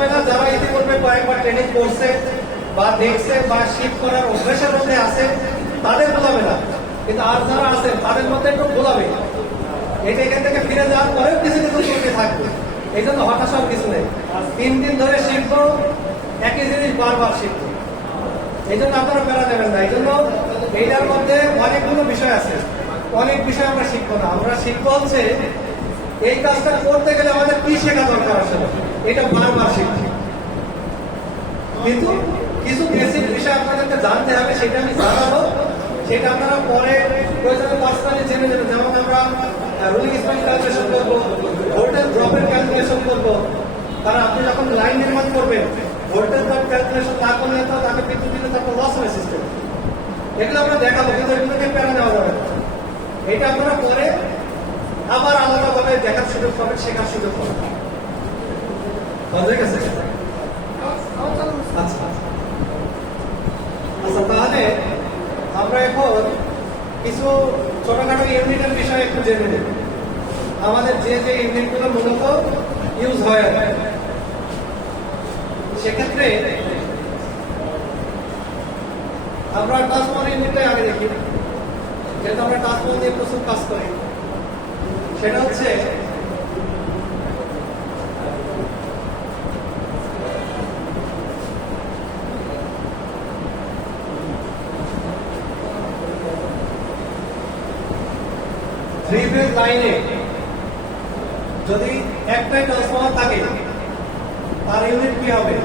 ভোলাবে না যারা ইতিপূর্বে কয়েকবার ট্রেনিং করছে বা দেখছে বা শিফট করার অভ্যাসের মধ্যে আছে, তাদের ভোলাবে না। কিন্তু আর যারা আছে তাদের মধ্যে একটু ভোলাবে। এটা এখান থেকে ফিরে যাওয়ার পরেও কিছু কিছু ত্রুটি থাকবে, এই জন্য হতাশার কিছু নেই। 3 দিন ধরে শিখবো, একই জিনিস বারবার শিখবো, এই জন্য আপনারা প্যারা দেবেন না। এই জন্য এইটার মধ্যে অনেকগুলো বিষয় আছে, অনেক বিষয় আমরা শিখবো না। আমরা শিখবো হচ্ছে এই কাজটা করতে গেলে আমাদের কি শেখা দরকার আসলে, এটা বারবার শিখছি। কিন্তু কিছু বেসিক বিষয় আপনাদেরকে জানতে হবে, সেটা আমি জানাবো, সেটা আপনারা পরে প্রয়োজনে পার্সোনালি জেনে নেবেন। যেমন আমরা রোলিং স্প্যান ক্যালকুলেশন করবো, ভোল্টেজ ড্রপের ক্যালকুলেশন করবো। কারণ আপনি যখন লাইন নির্মাণ করবেন, ভোল্টেজ ড্রপ ক্যালকুলেশন না করলে তো তাকে বিদ্যুৎ দিলে তারপর লস হবে সিস্টেম। এগুলো আমরা দেখাবো, কিন্তু এগুলোকে প্যারা নেওয়া যাবে না। এটা আপনারা পরে আবার আলাদাভাবে দেখার সুযোগ পাবেন, শেখার সুযোগ পাবেন। বুঝে গেছে? আচ্ছা আচ্ছা, তাহলে আমরা এখন কিছু ছোটখাটো ইউনিটের বিষয়ে একটু জেনে নেব। আমাদের যে যে ইউনিটগুলো মূলত ইউজ হয়, সেক্ষেত্রে আমরা ট্রান্সফর্মার ইউনিটটাই আগে দেখি, যেহেতু আমরা ট্রান্সফর্মার নিয়ে প্রচুর কাজ করি। সেটা হচ্ছে থ্রি ফেজ লাইনে যদি একটাই ট্রান্সফর্মার থাকে, তার ইউনিট কি হবে?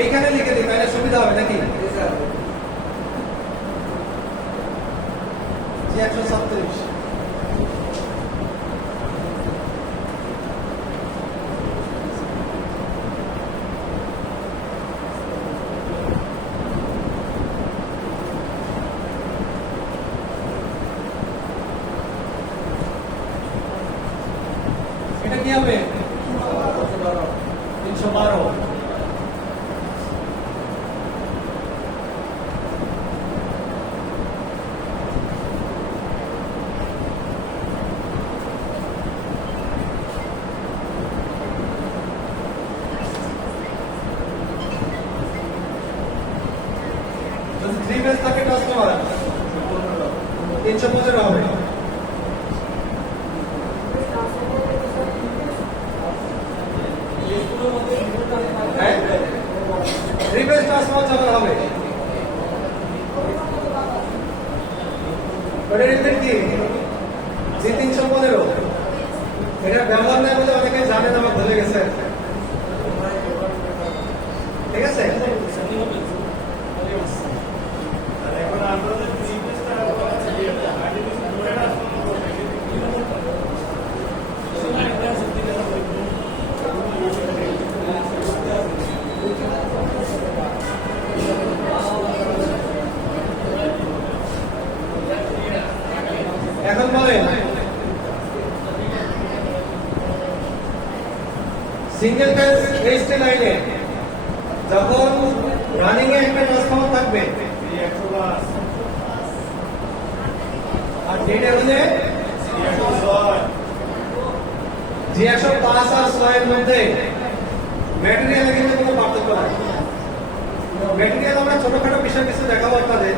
এইখানে লিখে দিই, তাহলে সুবিধা হবে নাকি? 136। এটা কি হবে? 312। যদি 3 ফেজ থাকে ট্রান্সফরমার 315 হবে। থ্রি ফেজ ট্রান্সফরমার যখন হবে, ওটার ইউনিট কি? G315। এটা ব্যবহার নেই বলে অনেকে জানে না বা ভুলে গেছে, ঠিক আছে? এখন বলেন, সিঙ্গেল ফেজ এইচটি লাইনে যখন রানিং এ একটা ট্রান্সফর্মার থাকবে, আর ডেটে হলে G105 আর 6 এর মধ্যে ম্যাটেরিয়ালে কিন্তু কোনো পার্থক্য নাই। ম্যাটেরিয়াল আমরা ছোটখাটো বিষয় কিছু দেখাবো আপনাদের,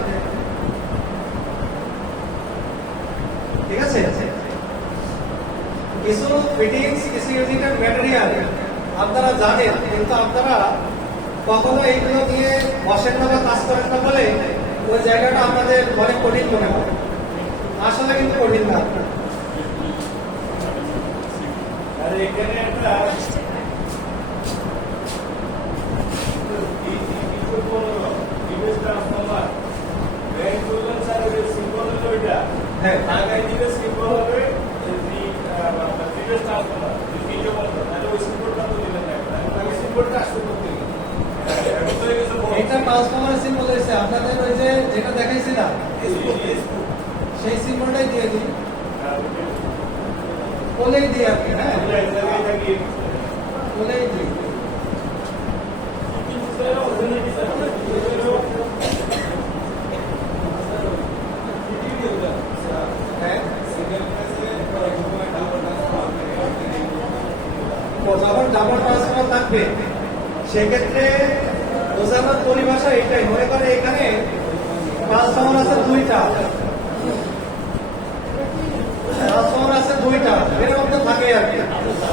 ঠিক আছে? কিছু ফিটিংস, কিছু ইউনিটের ম্যাটেরিয়াল আপনারা জানেন, কিন্তু আপনারা কখনো এইগুলো নিয়ে বসেন না বা কাজ করেন না বলে ওই জায়গাটা আপনাদের অনেক কঠিন মনে হয়। আসলে কিন্তু কঠিন না। এখানে একটা হ্যাঁ, এটা ট্রান্সফরমার সিম্বল হয়েছে আপনাদের, ওই যে যেটা দেখাইছিলাম সেই সিম্বলটাই দিয়ে দিই, বলেই দিই আপনি। হ্যাঁ, বলেই দিই। হ্যাঁ, যখন জাবর ট্রান্সফার থাকবে সেক্ষেত্রে বোঝানোর পরিভাষা এটাই, মনে করে এখানে ট্রান্সফর্মার আছে দুইটা,